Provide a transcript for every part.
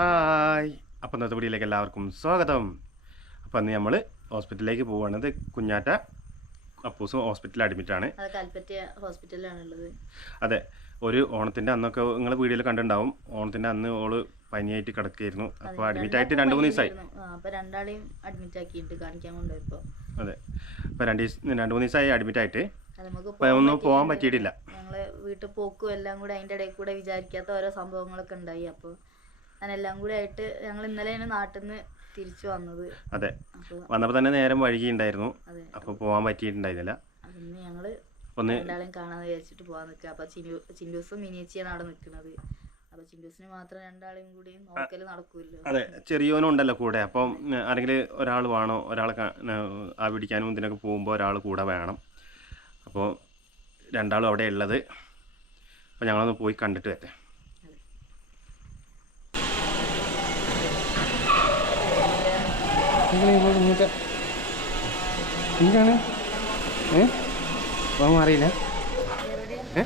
Hi. അപ്പം ഇന്നത്തെ വീഡിയോയിലേക്ക് എല്ലാവർക്കും സ്വാഗതം. അപ്പം അന്ന് നമ്മൾ ഹോസ്പിറ്റലിലേക്ക് പോവുകയാണത് കുഞ്ഞാറ്റ അപ്പൂസ് ഹോസ്പിറ്റലിൽ അഡ്മിറ്റാണ് ആണ്. ഹോസ്പിറ്റലിലാണുള്ളത്. അതെ ഒരു ഓണത്തിന്റെ അന്നൊക്കെ നിങ്ങൾ വീഡിയോയിൽ കണ്ടിട്ടുണ്ടാവും. ഓണത്തിന്റെ അന്ന് ഓൾ പനിയായിട്ട് കിടക്കുകയായിരുന്നു അപ്പോൾ അഡ്മിറ്റ് ആയിട്ട് രണ്ട് മൂന്ന് ദിവസമായി അപ്പൊ രണ്ടാളെയും അഡ്മിറ്റ് ആക്കിയിട്ട് കാണിക്കാൻ അതെ അപ്പോൾ രണ്ട് ദിവസം രണ്ട് മൂന്ന് ദിവസമായി അഡ്മിറ്റ് ആയിട്ട്. ഒന്നും പോകാൻ പറ്റിയിട്ടില്ല. വീട്ടിൽ പോക്കും എല്ലാം കൂടെ അതിന്റെ ഇടയിൽ കൂടെ വിചാരിക്കാത്ത ഓരോ സംഭവങ്ങളൊക്കെ ഉണ്ടായി. അപ്പോൾ അതിനെല്ലാം കൂടെ ആയിട്ട് ഞങ്ങൾ ഇന്നലെയാണ് നാട്ടിൽ നിന്ന് തിരിച്ചു വന്നത്. അതെ. വന്നപ്പോ വന്നപ്പോൾ തന്നെ നേരം വഴുകിണ്ടായിരുന്നു അപ്പൊ അപ്പോൾ പോകാൻ പറ്റിയിട്ടുണ്ടായിരുന്നില്ല. അതിന് ഞങ്ങൾ ഒന്ന് രണ്ടാളെയും കാണാന്ന് വിചാരിച്ചിട്ട് പോകാൻ നിൽക്കുക അപ്പൊ ചിൻഡൂസും മിനിയച്ചിയാണ് അവിടെ നിൽക്കുന്നത് അപ്പൊ ചിൻഡൂസിന് മാത്രം രണ്ടാളെയും കൂടി നോക്കൽ നടക്കൂല്ലോ. അതെ. ചെറിയോനും ഉണ്ടല്ലോ കൂടെ. അപ്പം ആരെങ്കിലും ഒരാൾ വേണോ ഒരാളെ ആ പിടിക്കാനും ഇതിനൊക്കെ പോകുമ്പോൾ ഒരാൾ കൂടെ വേണം. അപ്പോൾ രണ്ടാളും അവിടെ ഉള്ളത്. അപ്പോൾ ഞങ്ങളൊന്ന് പോയി കണ്ടിട്ട് വരട്ടെ എന്താണ്? ഏ? പോകാൻ അറിയില്ല ഏ?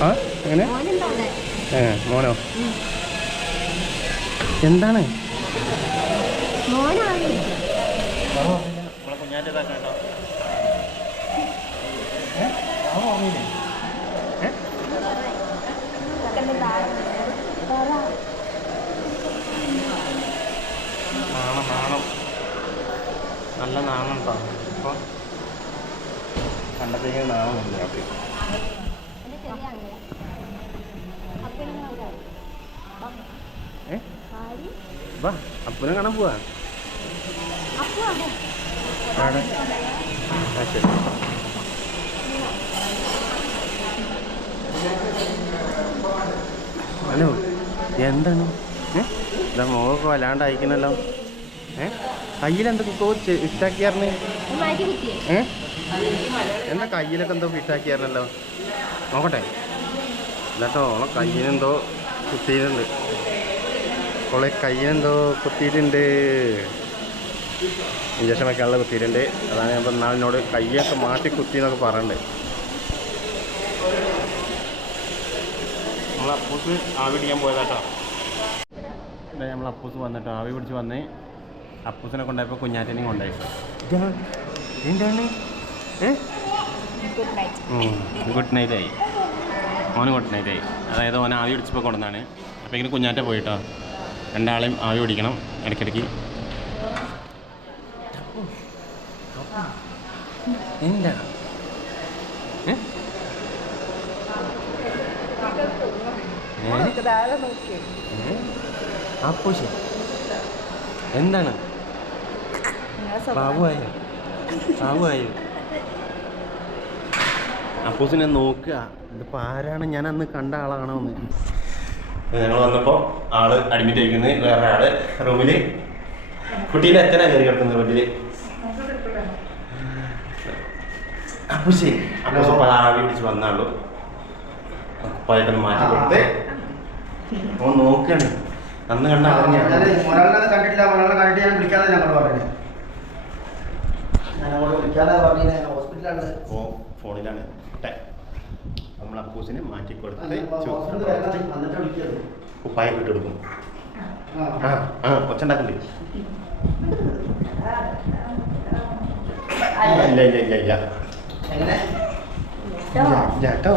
ആ എങ്ങനെ? ഏ മോനോ? എന്താണ്? നാണം നാണം. നല്ല നാണം കേട്ടോ അപ്പോൾ കണ്ടത്തേക്ക് നാണമില്ല അപ്പോൾ ഏ? വാ അപ്പനെ കാണാൻ പോവാ. ശരി. ഹലോ എന്താണ്? ഇതാ മുഖമൊക്കെ വല്ലാണ്ട് അയക്കണല്ലോ ഏ കയ്യിലെന്തൊക്കെ ഇട്ടാക്കിയാർന്ന്? ഏ? എന്താ കയ്യിലൊക്കെ എന്തോ ഫിറ്റാക്കിയായിരുന്നല്ലോ നോക്കട്ടെ. എന്നിട്ടോ ഓളെ കയ്യിനെന്തോ കുത്തിയിട്ടുണ്ട്. ഓളെ കയ്യിനെന്തോ കുത്തിയിട്ടുണ്ട്. ഇഞ്ചക്ഷൻ വെക്കാനുള്ള കുത്തിയിട്ടുണ്ട്. അതാണ് ഞാൻ ഇപ്പം നാളിനോട് കയ്യൊക്കെ മാറ്റി കുത്തി എന്നൊക്കെ പറയുന്നുണ്ട് നമ്മൾ അപ്പൂസ് ആവി പിടിക്കാൻ പോയതാട്ടോ നമ്മൾ അപ്പൂസ് വന്നിട്ടോ ആവി പിടിച്ച് വന്ന് അപ്പൂസിനെ കൊണ്ടായപ്പോൾ കുഞ്ഞാറ്റിനെയും കൊണ്ടായി. എന്താണ്? ഗുഡ് നൈറ്റ് ആയി. മോന് ഗുഡ് നൈറ്റ് ആയി. അതായത് ഓൻ ആവി പിടിച്ചപ്പോൾ കൊണ്ടുവന്നാണ്. അപ്പോൾ ഇങ്ങനെ കുഞ്ഞാറ്റ പോയിട്ടോ. രണ്ടാളെയും ആവി പിടിക്കണം ഇടയ്ക്കിടയ്ക്ക്. എന്താ ഏ? എന്താണ്? ബാബുവായോ ബാബുവായോ അപ്പൂസിനെ നോക്കുക. ഇതിപ്പോൾ ആരാണ്? ഞാൻ അന്ന് കണ്ട ആളാണോ എന്ന് ഞങ്ങൾ വന്നപ്പോൾ ആൾ അഡ്മിറ്റ് ആയിരിക്കുന്നത് വേറെ ആൾ റൂമിൽ കുട്ടീന്റെ എത്ര കയറി കിടക്കുന്നത് റൂമിൽ അപ്പൂസി അപ്പൂസ് ആവി പിടിച്ച് വന്നാളൂ. കുപ്പായിട്ടൊന്ന് മാറ്റി കൊടുത്ത്. ഓൻ നോക്കുകയാണ് അന്ന് കണ്ട ആളെയാണ് ഒരാളെ കണ്ടിട്ടില്ല ഒരാളെ കണ്ടിട്ട് ഞാൻ വിളിക്കാതെ ഞങ്ങൾ പറഞ്ഞു. ഞാൻ അങ്ങോട്ട് വിളിക്കാതെ പറഞ്ഞു ഞാൻ ഹോസ്പിറ്റലാണ് ഓ ഫോണിലാണ്. നമ്മൾ അപ്പൂസിനെ മാറ്റി കൊടുത്ത് ഉപ്പായ കൊടുക്കും. ആ. ആ ഒച്ചുണ്ടാക്കണ്ടേ ഇല്ല ഇല്ല ഇല്ല ഇല്ല. ഇല്ല കേട്ടോ.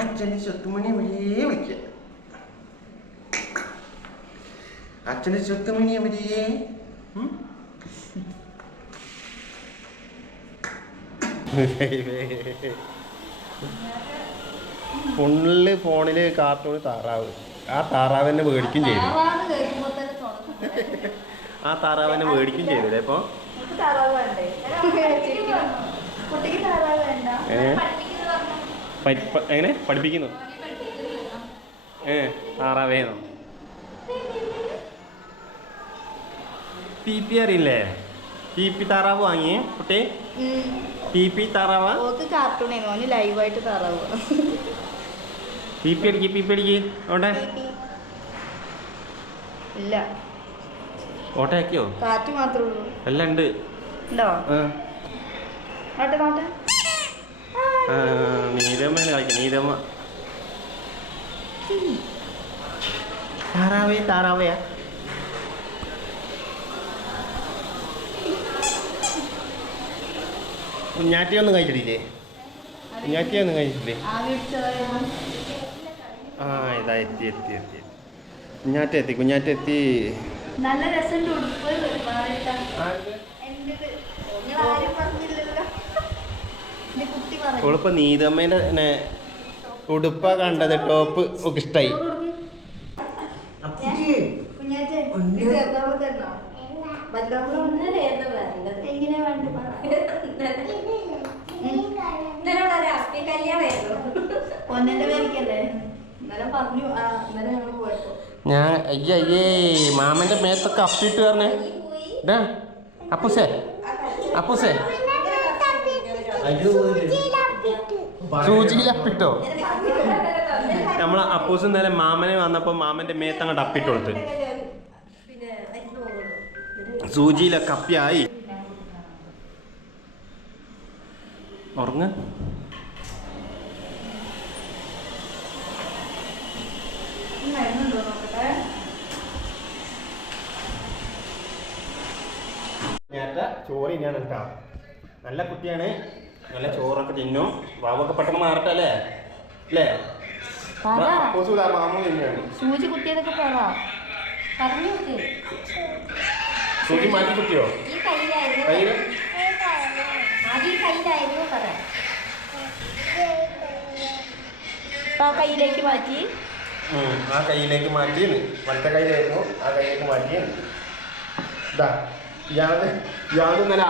അച്ഛന്റെ സ്വത്തുമണി വഴിയേ വിളിക്ക അച്ഛന്റെ സ്വത്തുമണി എവിടെയേ? ഫുള്ള് ഫോണിൽ കാർട്ടൂൺ താറാവ്. ആ താറാവിനെ മേടിക്കും ചെയ്തു. ആ താറാവിനെ മേടിക്കും ചെയ്തില്ലേ ഇപ്പൊ? എങ്ങനെ? പഠിപ്പിക്കുന്നു. ഏ താറാവേന്നോ? പി പി അറിയില്ലേ? പി പി താറാവ് വാങ്ങി കുട്ടി? പി പി താറാവ്? കാർട്ടൂൺ കാർട്ടൂണേ ഓന് ലൈവായിട്ട് താറാവ് പീപ്പി അടിക്ക് പീപ്പി അടിക്ക് ഓട്ടെ. ഇല്ല. ഓട്ടയാക്കിയോ? കാറ്റ് മാത്രമേ ഉള്ളൂ. എല്ലാം ഉണ്ട്. ഉണ്ടോ? നോട്ടെ കളിക്കുന്നത്. താറാവേ താറാവയാ കുഞ്ഞാറ്റിയൊന്നും കഴിച്ചിട്ടില്ലേ? കുഞ്ഞാറ്റിയൊന്നും കഴിച്ചിട്ടില്ലേ? ആ ഇതാ എത്തി എത്തി എത്തി. കുഞ്ഞാറ്റ എത്തി കുഞ്ഞാറ്റ എത്തി നല്ല രസമുണ്ട് ഉടുപ്പ് മാറിയിട്ടാ. എന്റേത്. നിങ്ങൾ ആരും പറഞ്ഞില്ലല്ലോ. എന്റെ കുട്ടി പറഞ്ഞു. അവളിപ്പോ നീതമ്മേന്റെ തന്നെ ഉടുപ്പ കണ്ടത് ടോപ്പ് ഒക്കെ ഇഷ്ടായി. ഒന്നിന്റെ പേരിക്കല്ലേ? ഞാൻ അയ്യേ മാമന്റെ മേത്തൊക്കെ അപ്പിട്ട് പറഞ്ഞേ ഡാ അപ്പൂസേ അപ്പൂസേ. സൂചിയിൽ അപ്പിട്ടോ? നമ്മളെ അപ്പൂസ് ഇന്നലെ മാമനെ വന്നപ്പോ മാമന്റെ മേത്ത് അങ്ങോട്ട് അപ്പിട്ട് കൊടുത്ത്. സൂചിയിലെ കപ്പിയായി ഉറങ്ങ. ചോറ് തന്നെയാണ് കേട്ടോ. നല്ല കുട്ടിയാണ്. നല്ല ചോറൊക്കെ തിന്നും. വാവൊക്കെ പെട്ടെന്ന് മാറട്ടെ അല്ലേ? അല്ലേ? പറ. അപ്പൂസ് ഇതാ മാമു തന്നെയാണ് സൂചി കുത്തിയതൊക്കെ പറ പറഞ്ഞു സൂചി മാറ്റി കയ്യിൽ? ആ കയ്യിലേക്ക് മാറ്റി. ഉം, ആ കയ്യിലേക്ക് മാറ്റി വലത്തെ കയ്യിലായിരുന്നു. ആ കയ്യിലേക്ക് മാറ്റി ഇതാ.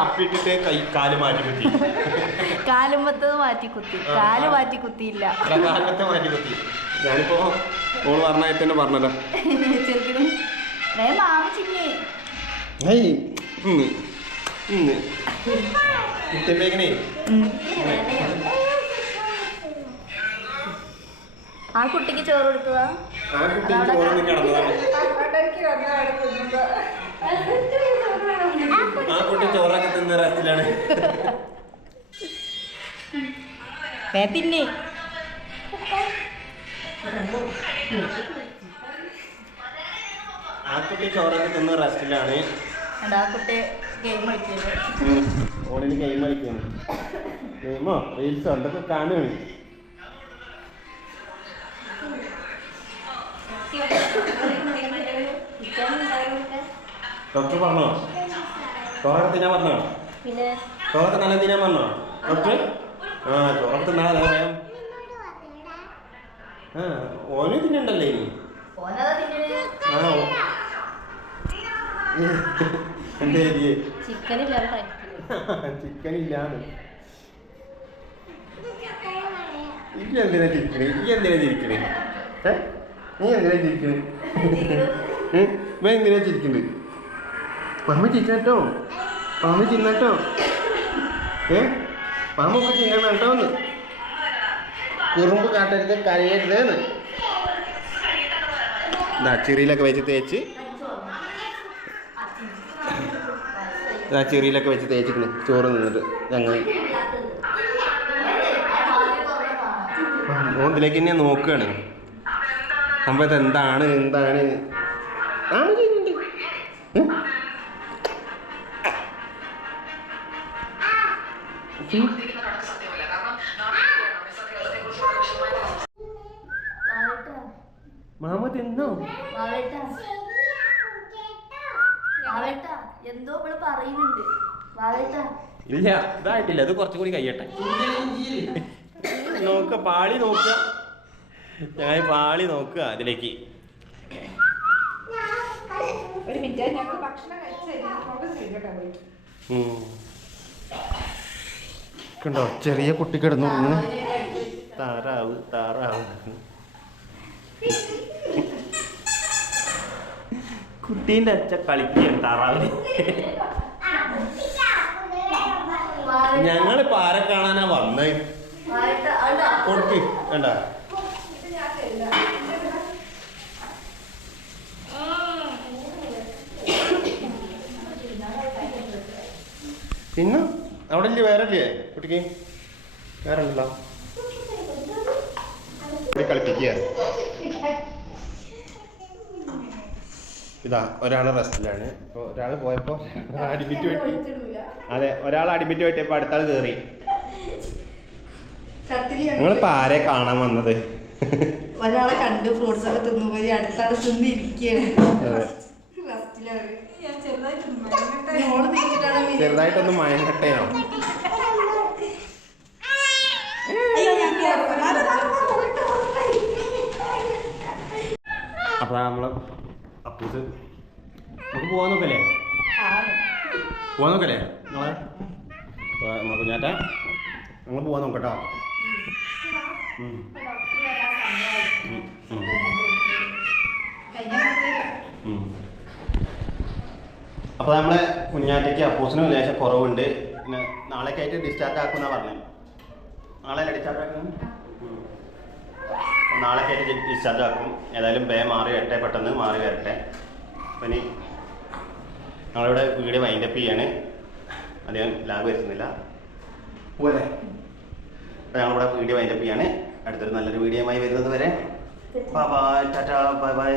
അപ്പിട്ടിട്ട് കൈ കാൽ മാറ്റി കുത്തി. കാലുമ്പത്തത് മാറ്റി കുത്തി. കാൽ. മാറ്റി കുത്തിയില്ല. കാലത്തെ മാറ്റി കുത്തി. ഞാനിപ്പോ തന്നെ പറഞ്ഞല്ലോ. ആ കുട്ടിക്ക് ചോറ് കൊടുക്കുക ആ കുട്ടി ചോറിന് കിടന്നതാണ്. ആ കുട്ടി ചോറൊക്കെ തിന്ന റസ്റ്റിലാണ് ആ കുട്ടി ചോറൊക്കെ തിന്ന റസ്റ്റിലാണ് ഓണിന് ഗെയിം കളിക്കുന്നു. ഗെയിമോ റീൽസോ എന്തൊക്കെ കാണുകയാണ്. ഡോക്ടർ പറഞ്ഞോ? ചോറൊക്കെ തിന്നാൻ പറഞ്ഞോ? ചോറൊക്കെ നല്ല തിന്നാൻ പറഞ്ഞോ? ഡോക്ടർ? ആ ചോറൊക്കെ തിന്നാ വേഗം. ആ ഓന് തിന്നണ്ടല്ലേ ഇനി. എന്റെ ചിക്കൻ ഇല്ലാന്ന് ഈ എന്തിനാ ചിരിക്കണേ? എന്തിനാ ചിരിക്കണേ? ഏ? നീ എന്തിനാ ചിരിക്കണേ? ഏ? ഇവൻ എന്തിനാ ചിരിക്കണത് മമ്മ ചിരിക്കട്ടോ പാമ്പ് ചിന്നട്ടോ ഏ? പാമ്പൊക്കെ ഒക്കെ കേട്ടോ എന്ന് കുറുമ്പ് കാട്ടരുത് കരയരുതെന്ന്. ഇതാ ചെറിയിലൊക്കെ വെച്ച് തേച്ച്. ഇതാ ചെറിയിലൊക്കെ വെച്ച് തേച്ചിക്കണ് ചോറ് നിന്നിട്ട് ഞങ്ങൾ മോന്തിലേക്ക് തന്നെ നോക്കുകയാണ് സംഭവം ഇത് എന്താണ്? എന്താണ് ആണ് മാമ തിന്നോ? എന്തോ ഇവിടെ പറയുന്നുണ്ട്. ഇല്ല ഇതായിട്ടില്ല. അത് കുറച്ചും കൂടി കഴിയട്ടെ. നോക്ക പാളി നോക്കുക ഞാൻ പാളി നോക്കുക അതിലേക്ക്. ഒരു മിനിറ്റ് ഞങ്ങൾ ഭക്ഷണം കഴിച്ചു ഉം. കണ്ടോ ചെറിയ കുട്ടി കിടന്നു താറാവ് താറാവ്. കുട്ടീന്റെ അച്ഛ കളിക്കുകയാണ് താറാവ് ഞങ്ങളിപ്പോ പാര കാണാനാ വന്നേ? കൊടുക്ക് വേണ്ട. പിന്നെ? അവിടെ ഇല്ലേ വേറെ ഇല്ലേ കുട്ടിക്ക്? വേറെ ഉണ്ടല്ലോ കളിപ്പിക്കുക. ഇതാ ഒരാൾ റെസ്റ്റിലാണ്. അപ്പൊ ഒരാൾ പോയപ്പോൾ അഡ്മിറ്റ് പറ്റി അതെ ഒരാൾ അഡ്മിറ്റ് പറ്റിയപ്പോൾ അടുത്താൾ കേറി. കയറി നിങ്ങളിപ്പോൾ ആരെ കാണാൻ വന്നത്? ഒരാളെ കണ്ട് ഫ്രൂട്ട്സ് ഒക്കെ തിന്നു പോയി അടുത്താൾ തിന്നിരിക്കുകയാണ്. റെസ്റ്റിലാണ് ചെറുതായിട്ടൊന്ന് മയങ്ങട്ടെയോ അപ്പൊ നമ്മൾ അപ്പൂസ് നമുക്ക് പോവാൻ നോക്കല്ലേ? പോവാൻ നോക്കല്ലേ? നിങ്ങൾ പോവാൻ നോക്കട്ടോ. നമ്മൾ ഉം. നോക്കട്ടോ ഉം. അപ്പോൾ നമ്മളെ കുഞ്ഞാറ്റയ്ക്ക് അപ്പോസിന് ലേശം കുറവുണ്ട്. പിന്നെ നാളേക്ക് ആയിട്ട് ഡിസ്ചാർജ് ആക്കുമെന്നാണ് പറഞ്ഞത് നാളെ ഡിസ്ചാർജ് ആക്കുന്നു? നാളേക്ക് ആയിട്ട് ഡിസ്ചാർജ് ആക്കും. ഏതായാലും ബേ മാറി വരട്ടെ പെട്ടെന്ന് മാറി വരട്ടെ. അപ്പം ഇനി ഞങ്ങളിവിടെ വീഡിയോ വൈൻഡപ്പ് ചെയ്യാണ്. അധികം ലാഗ് വരുത്തുന്നില്ല. പോലെ അപ്പോൾ ഞങ്ങളിവിടെ വീഡിയോ വൈൻഡപ്പ് ചെയ്യാണ്. അടുത്തൊരു നല്ലൊരു വീഡിയോയുമായി വരുന്നത് വരെ. Bye bye tata bye bye